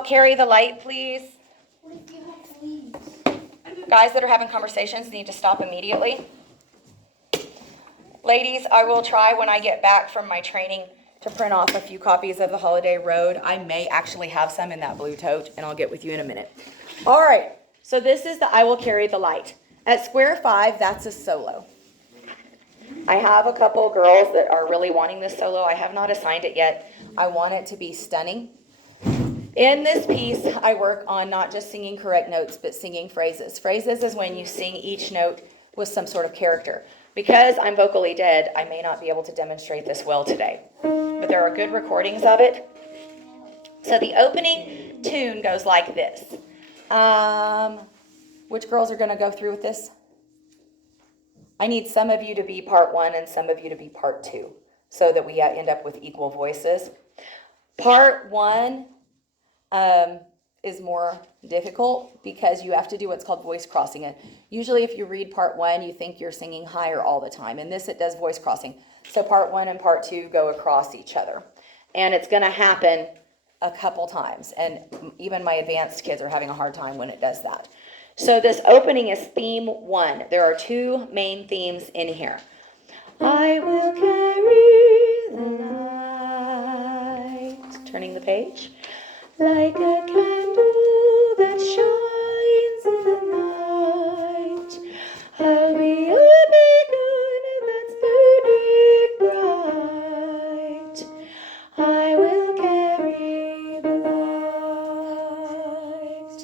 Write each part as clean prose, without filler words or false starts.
Carry the light, please. Guys that are having conversations need to stop immediately. Ladies, I will try when I get back from my training to print off a few copies of the Holiday Road. I may actually have some in that blue tote, and I'll get with you in a minute. All right, so this is the I Will Carry the Light. At square 5, that's a solo. I have a couple girls that are really wanting this solo. I have not assigned it yet. I want it to be stunning. In this piece, I work on not just singing correct notes, but singing phrases. Phrases is when you sing each note with some sort of character. Because I'm vocally dead, I may not be able to demonstrate this well today. But there are good recordings of it. So the opening tune goes like this. Which girls are going to go through with this? I need some of you to be part 1 and some of you to be part 2, so that we end up with equal voices. Part 1 is more difficult because you have to do what's called voice crossing. And usually if you read part 1, you think you're singing higher all the time. In this, it does voice crossing. So part 1 and part 2 go across each other. And it's going to happen a couple times. And even my advanced kids are having a hard time when it does that. So this opening is theme 1. There are 2 main themes in here. I will carry the light. Turning the page. Like a candle that shines in the night, I'll be a beacon that's burning bright. I will carry the light.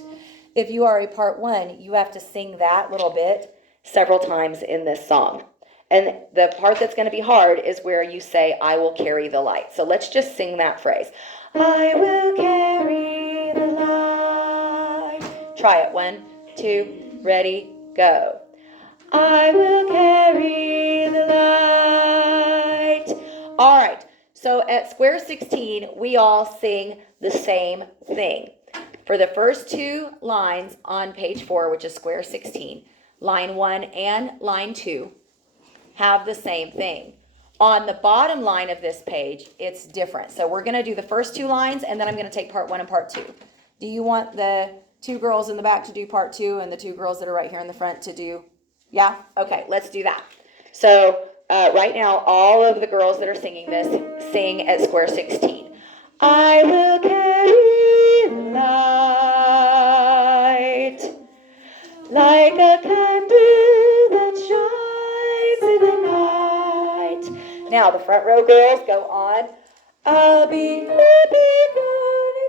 If you are a part 1, you have to sing that little bit several times in this song. And the part that's going to be hard is where you say, I will carry the light. So let's just sing that phrase. I will carry the light. Try it. 1, 2, ready, go. I will carry the light. All right. So at square 16, we all sing the same thing. For the first 2 lines on page 4, which is square 16, line 1 and line 2 have the same thing. On the bottom line of this page, it's different. So we're going to do the first 2 lines, and then I'm going to take part 1 and part 2. Do you want the 2 girls in the back to do part 2 and the 2 girls that are right here in the front to do? Yeah? Okay, let's do that. So right now, all of the girls that are singing this sing at square 16. I will carry the light like a candle that shines in the night. Now, the front row girls go on. I'll be a beacon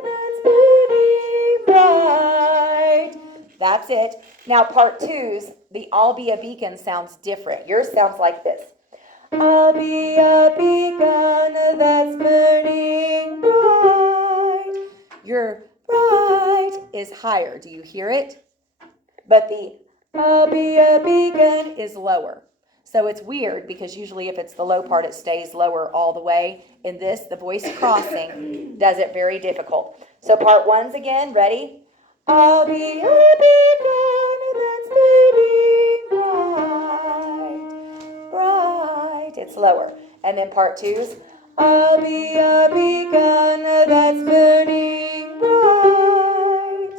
that's burning bright. That's it. Now, part 2's, the I'll be a beacon sounds different. Yours sounds like this. I'll be a beacon that's burning bright. Your bright is higher. Do you hear it? But the I'll be a beacon is lower. So it's weird because usually if it's the low part, it stays lower all the way. In this, the voice crossing does it very difficult. So part 1's again, ready? I'll be a beacon that's burning bright, bright. It's lower. And then part 2's, I'll be a beacon that's burning bright.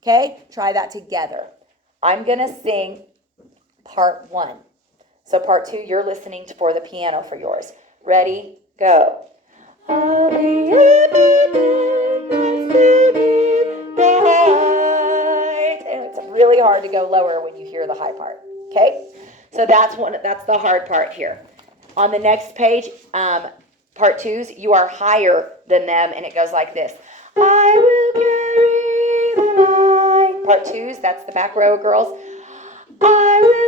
Okay, try that together. I'm going to sing part 1. So part 2, you're listening for the piano for yours. Ready, go. I'll be a beacon that's burning bright. And it's really hard to go lower when you hear the high part. Okay, so that's the hard part here. On the next page, part 2's, you are higher than them, and it goes like this. I will carry the light. Part 2's, that's the back row girls. I will.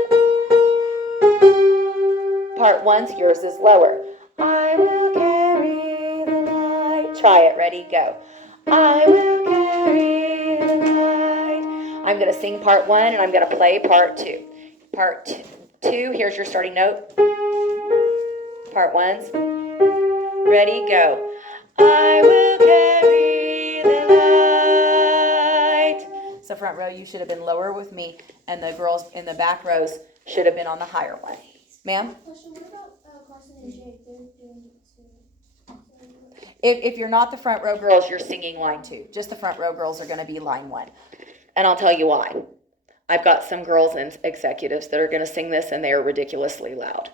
Part 1's, yours is lower. I will carry the light. Try it. Ready, go. I will carry the light. I'm going to sing part 1, and I'm going to play part 2. Part 2, here's your starting note. Part 1's. Ready, go. I will carry the light. So front row, you should have been lower with me, and the girls in the back rows should have been on the higher one. Ma'am? Question, what about Carson and Jake? They're doing it too. If you're not the front row girls, you're singing line 2. Just the front row girls are going to be line 1. And I'll tell you why. I've got some girls and executives that are going to sing this, and they are ridiculously loud.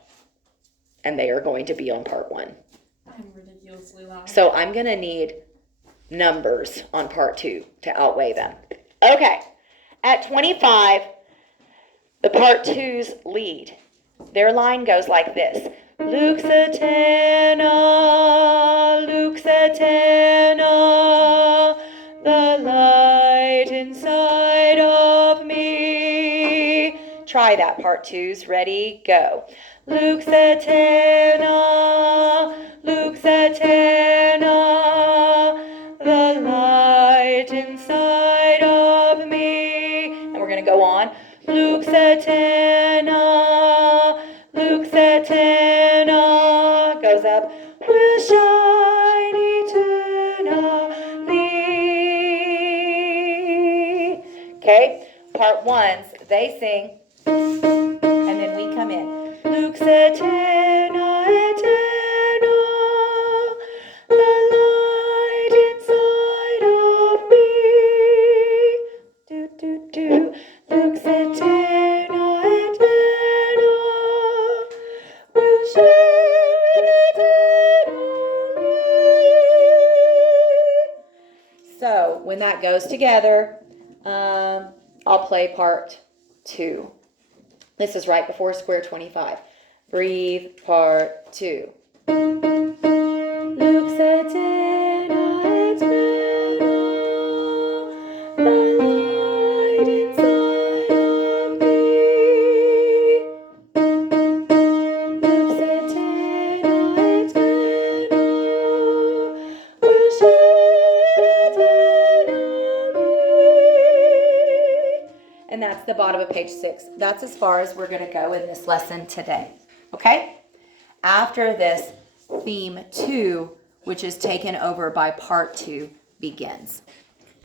And they are going to be on part 1. I'm ridiculously loud. So I'm going to need numbers on part 2 to outweigh them. Okay. At 25, the part 2's lead. Their line goes like this. Luxatena, Luxatena, the light inside of me. Try that, part 2's. Ready, go. Luxatena, Luxatena, the light inside of me. And we're going to go on. Luxatena, Luxatena, goes up, will shine eternally. Okay, part 1's, they sing, and then we come in. Luxatena, eterna, the light inside of me. Do, do, do. Luxatena, eterna, will shine eternally. So when that goes together, I'll play part 2. This is right before square 25. Breathe, part 2. Luxatena, eterna, the light inside of me. Luxatena, eterna, will shine eternally. And that's the bottom of page 6. That's as far as we're going to go in this lesson today. Okay? After this, theme 2, which is taken over by part 2, begins.